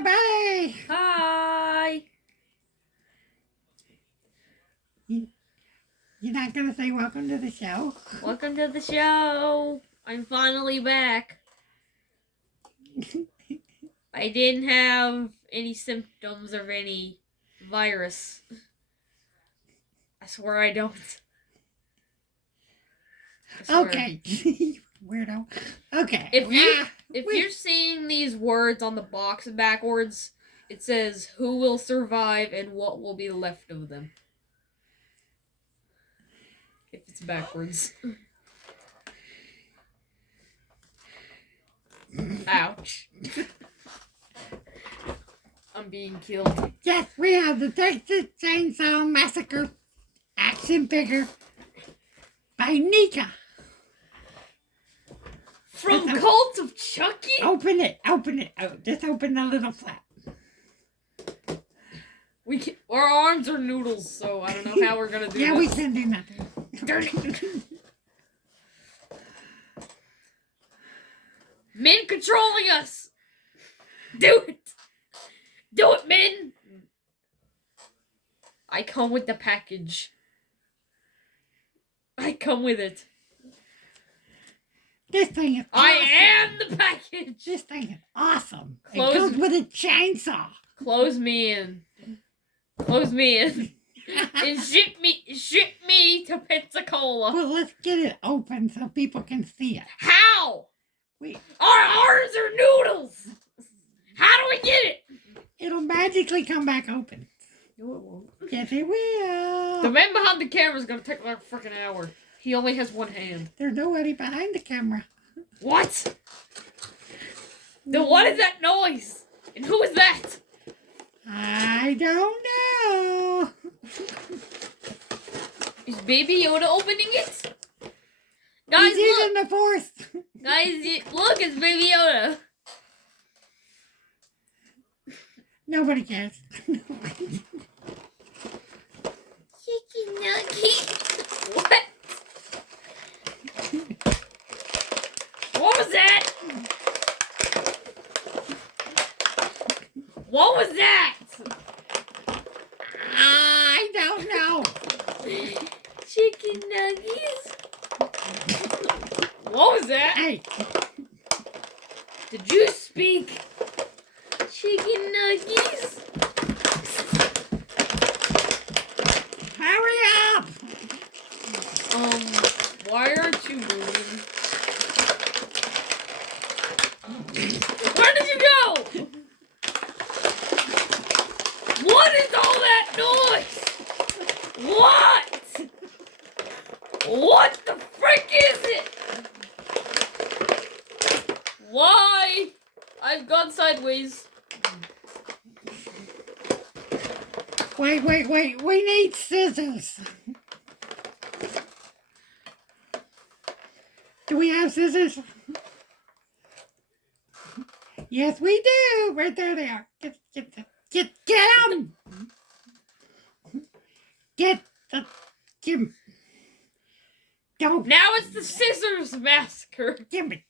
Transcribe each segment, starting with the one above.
everybody! Hi! You're not gonna say welcome to the show? Welcome to the show! I'm finally back. I didn't have any symptoms of any virus. I swear I don't. I swear. Okay. Weirdo. Okay. If you're seeing these words on the box backwards, it says who will survive and what will be left of them. If it's backwards. Ouch. I'm being killed. Yes, we have the Texas Chainsaw Massacre action figure by Nika. From Cult of Chucky? Open it. Oh, just open the little flap. Our arms are noodles, so I don't know how we're gonna do this. Yeah, we can do nothing. Min controlling us! Do it! Do it, Min! I come with the package. I come with it. This thing is awesome. I am the package! This thing is awesome. It goes with a chainsaw. Close me in. Close me in. And ship me to Pensacola. Well, let's get it open so people can see it. How? Our arms are noodles! How do we get it? It'll magically come back open. No, it won't. Yes, it will. The man behind the camera is gonna take like a freaking hour. He only has one hand. There's nobody behind the camera. What? Then what is that noise? And who is that? I don't know. Is Baby Yoda opening it? Guys, He's look! in the force. Guys, look! It's Baby Yoda. Nobody cares. Chicken nugget. What? What was that? What was that? I don't know. Chicken nuggets. What was that? Hey. Did you speak? Chicken nuggets. Hurry up. Why aren't you moving? Where did you go? What is all that noise? What? What the frick is it? Why? I've gone sideways. Wait. We need scissors. Do we have scissors? Yes, we do. Right there they are. Get them. Get them. Don't. Now it's the scissors massacre. Give me.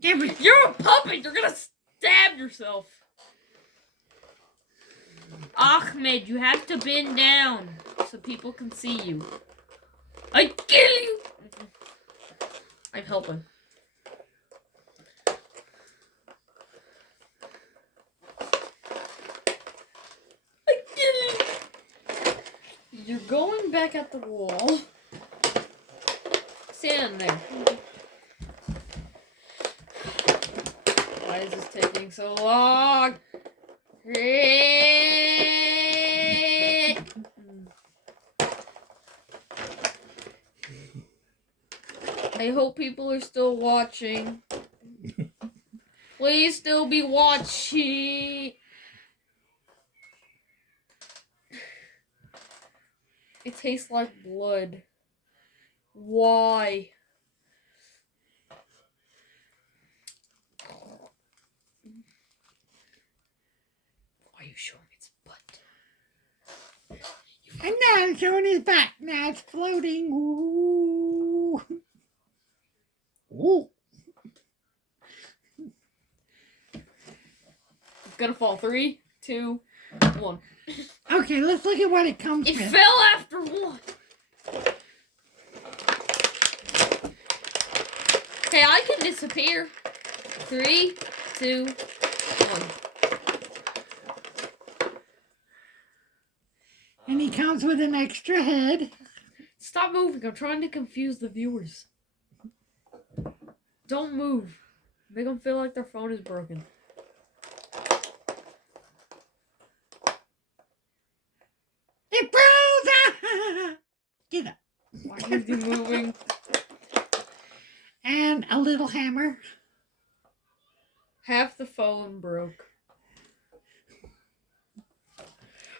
You're a puppet. You're gonna stab yourself. Ahmed, you have to bend down so people can see you. I kill you. I'm helping. I kill you. You're going back at the wall. Stand there. Why is this taking so long? I hope people are still watching. Please still be watching. It tastes like blood. Why? Why are you showing its butt? And now I'm showing his back. Now it's floating. Ooh. Ooh. gonna fall. 3, 2, 1. Okay, let's look at what it comes It with. fell after 1. Hey, I can disappear. 3, 2, 1. And he comes with an extra head. Stop moving. I'm trying to confuse the viewers. Don't move. Make them feel like their phone is broken. It froze! Get up. Why is he moving? And a little hammer. Half the phone broke.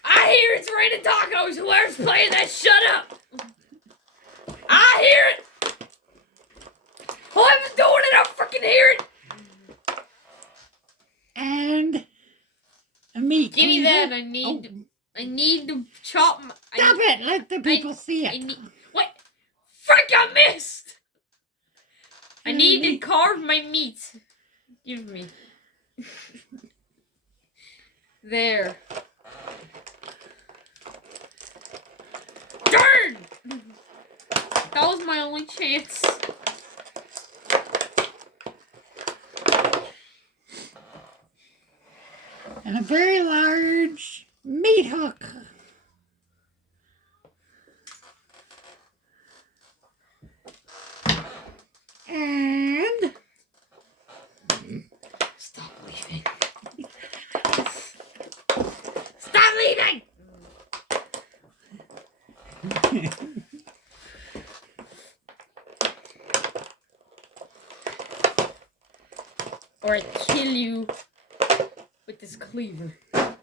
I hear it's raining tacos. Whoever's playing that, shut up. I hear it. Whoever's doing it, I freaking hear it. And a meat. Give me cleaver. that. I need to chop. Stop it! Let the people see it. What? Frick! I missed. I need to carve my meat. Give me. There. Darn! That was my only chance. And a very large meat hook. And Stop leaving. Stop leaving! Or I kill you with this cleaver. I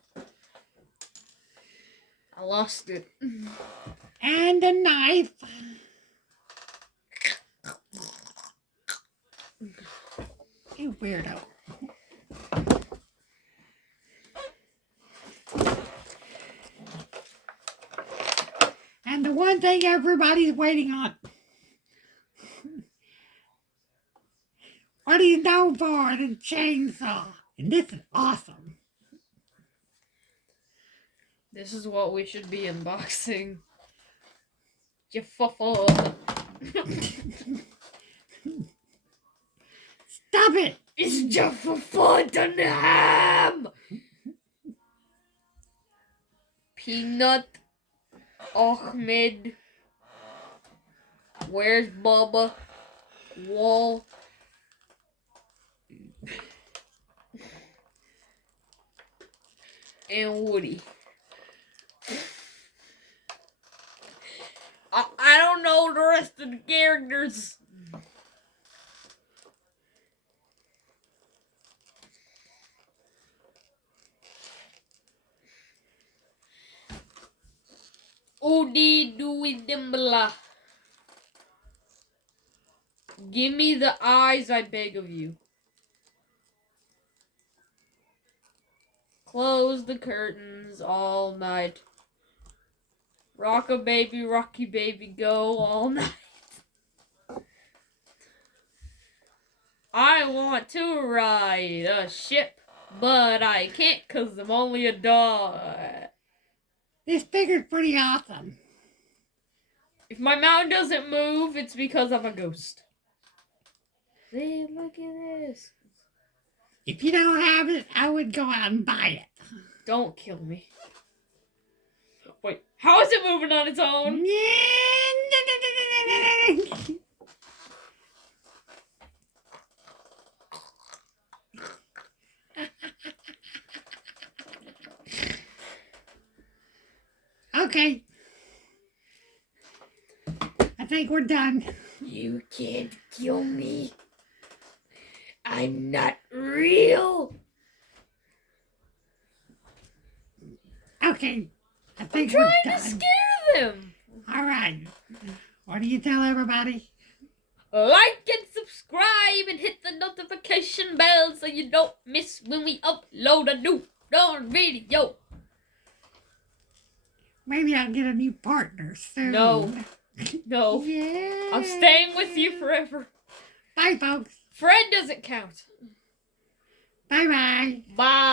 lost it. and a knife. You weirdo. And the one thing everybody's waiting on. What are you known for? The chainsaw. And this is awesome. This is what we should be unboxing. You fuffle. Stop it! It's just for fun to ham! Peanut Ahmed. Where's Bubba? Wall. And Woody. I don't know the rest of the characters. Oodie dooey dimbala. Give me the eyes, I beg of you. Close the curtains all night. Rock a baby, rocky baby, go all night. I want to ride a ship, but I can't 'cause I'm only a dog. This figure's pretty awesome. If my mountain doesn't move, it's because I'm a ghost. See, look at this. If you don't have it, I would go out and buy it. Don't kill me. Wait, how is it moving on its own? Okay. I think we're done. You can't kill me. I'm not real. Okay. I I'm think we're trying done. to scare them. All right. What do you tell everybody? Like and subscribe and hit the notification bell so you don't miss when we upload a new video. Maybe I'll get a new partner soon. No. No. Yeah. I'm staying with you forever. Bye, folks. Friend doesn't count. Bye-bye. Bye.